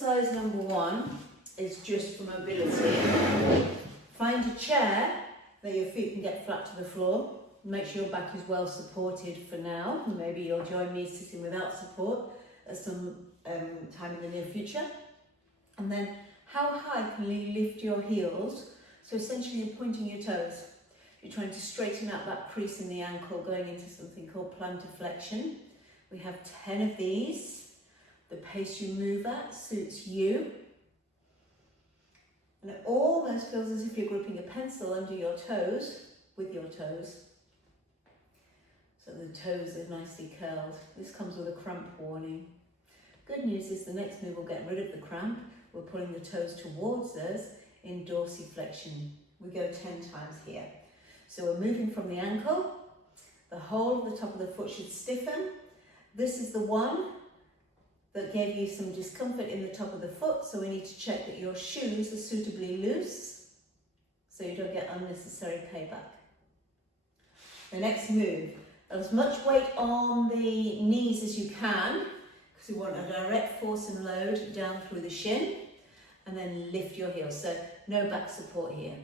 exercise number 1 is just for mobility. Find a chair that your feet can get flat to the floor. Make sure your back is well supported for now. Maybe you'll join me sitting without support at some time in the near future. And then how high can you lift your heels? So essentially you're pointing your toes. You're trying to straighten out that crease in the ankle, going into something called plantar flexion. We have 10 of these. The pace you move at suits you. And it almost feels as if you're gripping a pencil under your toes, with your toes. So the toes are nicely curled. This comes with a cramp warning. Good news is the next move will get rid of the cramp. We're pulling the toes towards us in dorsiflexion. We go 10 times here. So we're moving from the ankle. The whole of the top of the foot should stiffen. This is the one that gave you some discomfort in the top of the foot, so we need to check that your shoes are suitably loose so you don't get unnecessary payback. The next move, as much weight on the knees as you can, because we want a direct force and load down through the shin, and then lift your heels, so no back support here.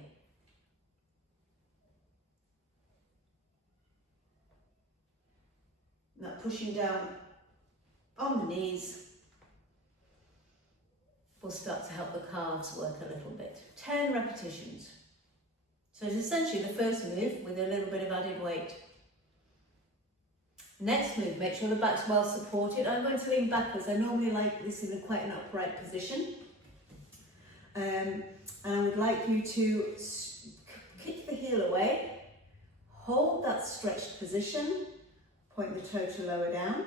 Now pushing down on the knees will start to help the calves work a little bit. 10 repetitions. So it's essentially the first move with a little bit of added weight. Next move, make sure the back's well supported. I'm going to lean backwards. I normally like this in quite an upright position. And I would like you to kick the heel away, hold that stretched position, point the toe to lower down.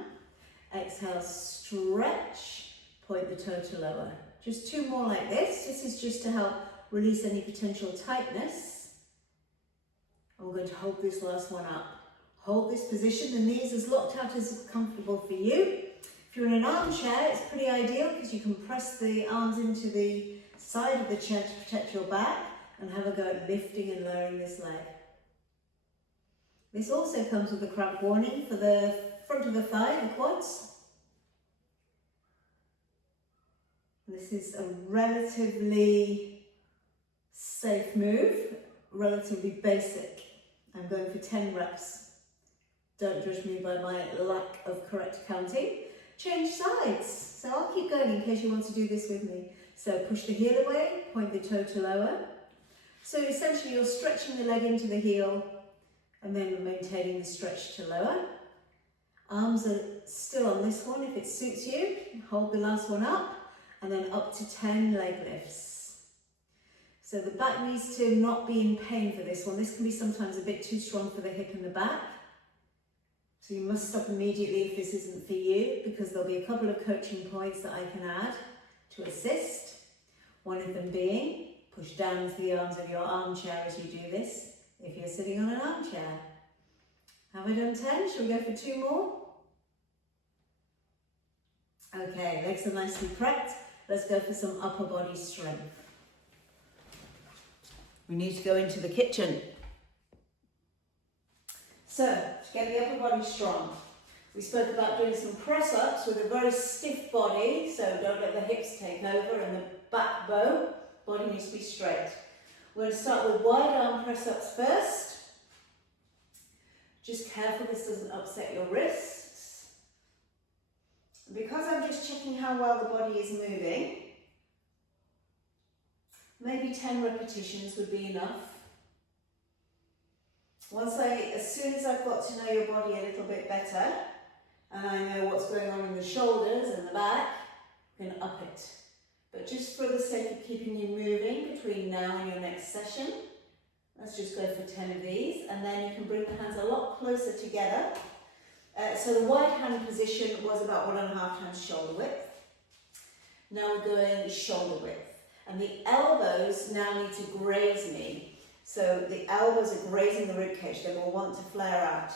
Exhale, stretch, point the toe to lower. Just 2 more like this. This is just to help release any potential tightness. And we're going to hold this last one up. Hold this position, the knees as locked out as comfortable for you. If you're in an armchair, it's pretty ideal because you can press the arms into the side of the chair to protect your back and have a go at lifting and lowering this leg. This also comes with a cramp warning for the front of the thigh, the quads. This is a relatively safe move, relatively basic. I'm going for 10 reps. Don't judge me by my lack of correct counting. Change sides. So I'll keep going in case you want to do this with me. So push the heel away, point the toe to lower. So essentially you're stretching the leg into the heel and then maintaining the stretch to lower. Arms are still on this one if it suits you. Hold the last one up and then up to 10 leg lifts. So the back needs to not be in pain for this one. This can be sometimes a bit too strong for the hip and the back. So you must stop immediately if this isn't for you, because there'll be a couple of coaching points that I can add to assist. One of them being, push down into the arms of your armchair as you do this, if you're sitting on an armchair. Have I done 10? Shall we go for 2 more? Okay, legs are nicely prepped. Let's go for some upper body strength. We need to go into the kitchen. So, to get the upper body strong, we spoke about doing some press-ups with a very stiff body, so don't let the hips take over and the back body needs to be straight. We're going to start with wide arm press-ups first. Just careful this doesn't upset your wrists. Because I'm just checking how well the body is moving, maybe 10 repetitions would be enough. As soon as I've got to know your body a little bit better, and I know what's going on in the shoulders and the back, I'm going to up it. But just for the sake of keeping you moving between now and your next session, let's just go for 10 of these, and then you can bring the hands a lot closer together. So the wide hand position was about 1.5 times shoulder width. Now we're going shoulder width. And the elbows now need to graze me. So the elbows are grazing the rib cage, they will want to flare out.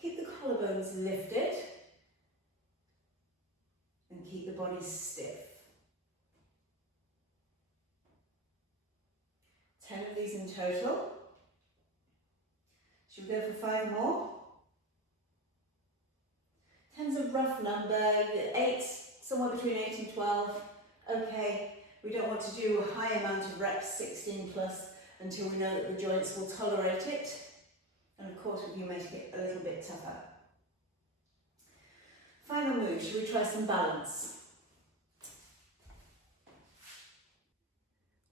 Keep the collarbones lifted and keep the body stiff. 10 of these in total. Should we go for 5 more? 10's a rough number, 8, somewhere between 8 and 12. Okay, we don't want to do a high amount of reps, 16 plus, until we know that the joints will tolerate it. And of course, we can make it a little bit tougher. Final move, should we try some balance?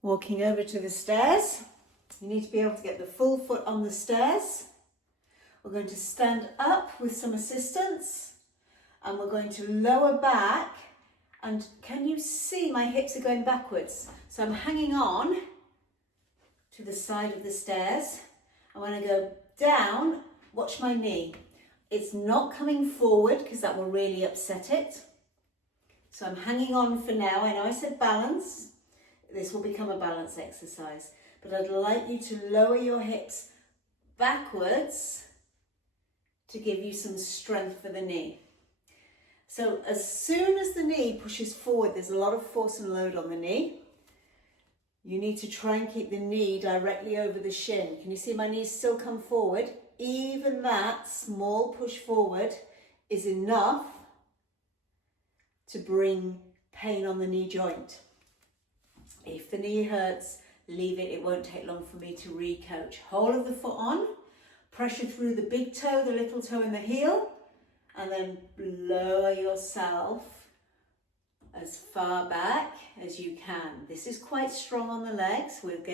Walking over to the stairs. You need to be able to get the full foot on the stairs. We're going to stand up with some assistance, and we're going to lower back. And can you see my hips are going backwards? So I'm hanging on to the side of the stairs. And when I go down, watch my knee. It's not coming forward because that will really upset it. So I'm hanging on for now. I know I said balance. This will become a balance exercise. But I'd like you to lower your hips backwards to give you some strength for the knee. So as soon as the knee pushes forward, there's a lot of force and load on the knee. You need to try and keep the knee directly over the shin. Can you see my knees still come forward? Even that small push forward is enough to bring pain on the knee joint. If the knee hurts, leave it. It won't take long for me to re-coach. Whole of the foot on, pressure through the big toe, the little toe and the heel, and then lower yourself as far back as you can. This is quite strong on the legs. We'll get